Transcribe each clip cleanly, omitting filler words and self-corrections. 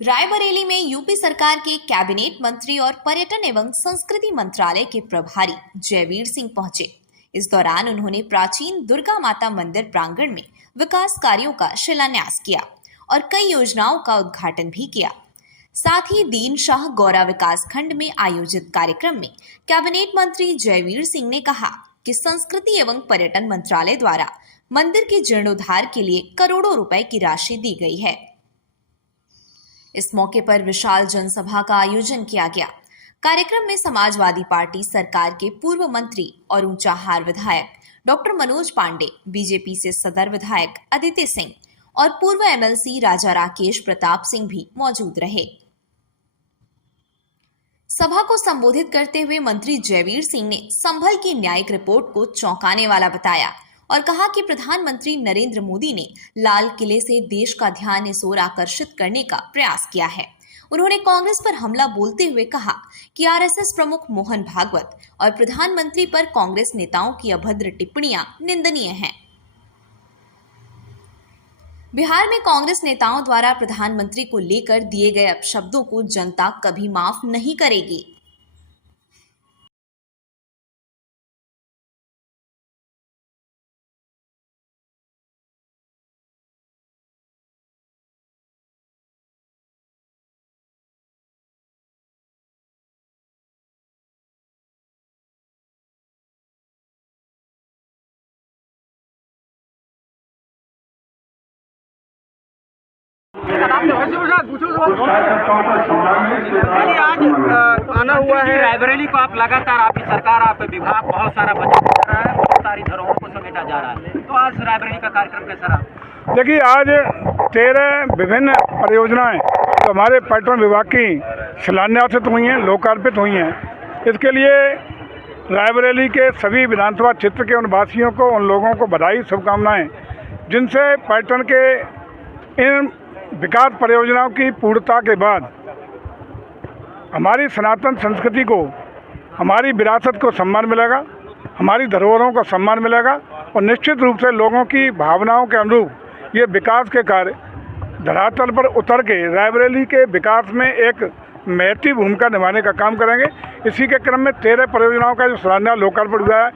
रायबरेली में यूपी सरकार के कैबिनेट मंत्री और पर्यटन एवं संस्कृति मंत्रालय के प्रभारी जयवीर सिंह पहुंचे। इस दौरान उन्होंने प्राचीन दुर्गा माता मंदिर प्रांगण में विकास कार्यों का शिलान्यास किया और कई योजनाओं का उद्घाटन भी किया। साथ ही दीन शाह गौरा विकास खंड में आयोजित कार्यक्रम में कैबिनेट मंत्री जयवीर सिंह ने कहा कि संस्कृति एवं पर्यटन मंत्रालय द्वारा मंदिर के जीर्णोद्धार के लिए करोड़ों रुपए की राशि दी गई है। इस मौके पर विशाल जनसभा का आयोजन किया गया। कार्यक्रम में समाजवादी पार्टी सरकार के पूर्व मंत्री और ऊंचाहार विधायक डॉक्टर मनोज पांडे, बीजेपी से सदर विधायक अदिति सिंह और पूर्व एमएलसी राजा राकेश प्रताप सिंह भी मौजूद रहे। सभा को संबोधित करते हुए मंत्री जयवीर सिंह ने संभल की न्यायिक रिपोर्ट को चौंकाने वाला बताया और कहा कि प्रधानमंत्री नरेंद्र मोदी ने लाल किले से देश का ध्यान इस ओर आकर्षित करने का प्रयास किया है। उन्होंने कांग्रेस पर हमला बोलते हुए कहा कि आरएसएस प्रमुख मोहन भागवत और प्रधानमंत्री पर कांग्रेस नेताओं की अभद्र टिप्पणियां निंदनीय हैं। बिहार में कांग्रेस नेताओं द्वारा प्रधानमंत्री को लेकर दिए गए अपशब्दों को जनता कभी माफ नहीं करेगी। आज आना हुआ है रायबरेली को। आप लगातार आपकी सरकार, आपका विभाग बहुत सारा बजट दे रहा है, बहुत सारी धरोहरों को समेटा जा रहा है, तो आज रायबरेली का कार्यक्रम कैसा रहा? देखिए, आज 13 विभिन्न परियोजनाएं तो हमारे पर्यटन विभाग की शिलान्यासित हुई हैं, लोकार्पित हुई हैं। इसके लिए रायबरेली के सभी विधानसभा क्षेत्र के उन वासियों को, उन लोगों को बधाई, शुभकामनाएं, जिनसे पर्यटन के इन विकास परियोजनाओं की पूर्णता के बाद हमारी सनातन संस्कृति को, हमारी विरासत को सम्मान मिलेगा, हमारी धरोहरों को सम्मान मिलेगा और निश्चित रूप से लोगों की भावनाओं के अनुरूप ये विकास के कार्य धरातल पर उतर के रायबरेली के विकास में एक महत्वपूर्ण भूमिका निभाने का काम करेंगे। इसी के क्रम में 13 परियोजनाओं का जो शिलान्यास लोकार्पण हुआ है,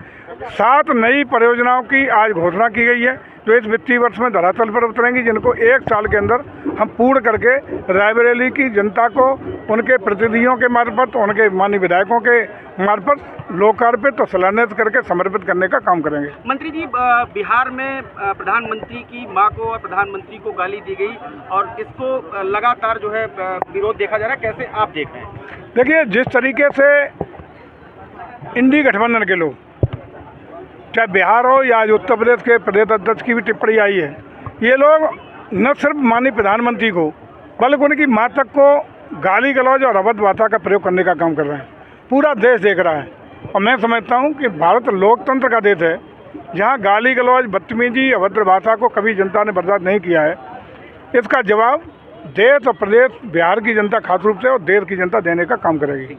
7 नई परियोजनाओं की आज घोषणा की गई है जो इस वित्तीय वर्ष में धरातल पर उतरेंगी, जिनको 1 साल के अंदर हम पूर्ण करके रायबरेली की जनता को उनके प्रतिनिधियों के मार्फत, उनके माननीय विधायकों के मार्फत लोकार्पित और शिलान्यास करके समर्पित करने का काम करेंगे। मंत्री जी, बिहार में प्रधानमंत्री की मां को और प्रधानमंत्री को गाली दी गई और इसको लगातार जो है विरोध देखा जा रहा है, कैसे आप देख रहे हैं? देखिए, जिस तरीके से इंडी गठबंधन के लोग, चाहे बिहार हो या आज उत्तर प्रदेश के प्रदेश अध्यक्ष की भी टिप्पणी आई है, ये लोग न सिर्फ माननीय प्रधानमंत्री को बल्कि उनकी मां तक को गाली गलौज और अभद्र भाषा का प्रयोग करने का काम कर रहे हैं। पूरा देश देख रहा है और मैं समझता हूं कि भारत लोकतंत्र का देश है, जहां गाली गलौज, बदतमीजी, अभद्र भाषा को कभी जनता ने बर्दाश्त नहीं किया है। इसका जवाब देश और प्रदेश, बिहार की जनता खास रूप से और देश की जनता देने का काम करेगी।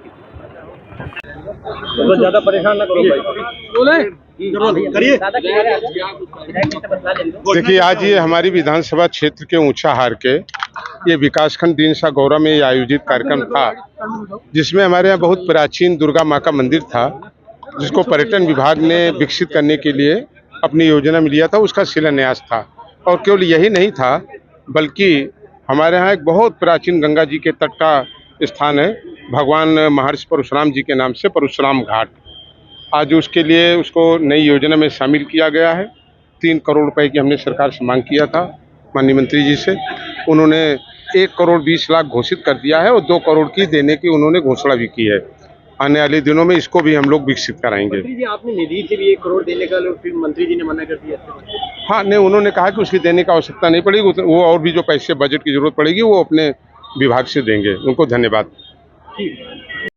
तो ज़्यादा परेशान ना करो भाई। देखिए, आज ये हमारी विधानसभा क्षेत्र के ऊंचाहार के ये विकासखंड दीन शाह गौरा में आयोजित कार्यक्रम था, जिसमें हमारे यहाँ बहुत प्राचीन दुर्गा माँ का मंदिर था, जिसको पर्यटन विभाग ने विकसित करने के लिए अपनी योजना में लिया था। उसका शिलान्यास था और केवल यही नहीं था, बल्कि हमारे यहाँ एक बहुत प्राचीन गंगा जी के तट का स्थान है, भगवान महर्षि परशुराम जी के नाम से परशुराम घाट। आज उसके लिए उसको नई योजना में शामिल किया गया है। 3 करोड़ रुपए की हमने सरकार से मांग किया था माननीय मंत्री जी से। उन्होंने 1 करोड़ 20 लाख घोषित कर दिया है और 2 करोड़ की देने की उन्होंने घोषणा भी की है। आने वाले दिनों में इसको भी हम लोग विकसित कराएंगे। मंत्री जी, आपने निधि से भी 1 करोड़ देने का फिर मंत्री जी ने मना कर दिया। हाँ, नहीं, उन्होंने कहा कि उसकी देने की आवश्यकता नहीं पड़ेगी, वो और भी जो पैसे बजट की जरूरत पड़ेगी वो अपने विभाग से देंगे। उनको धन्यवाद।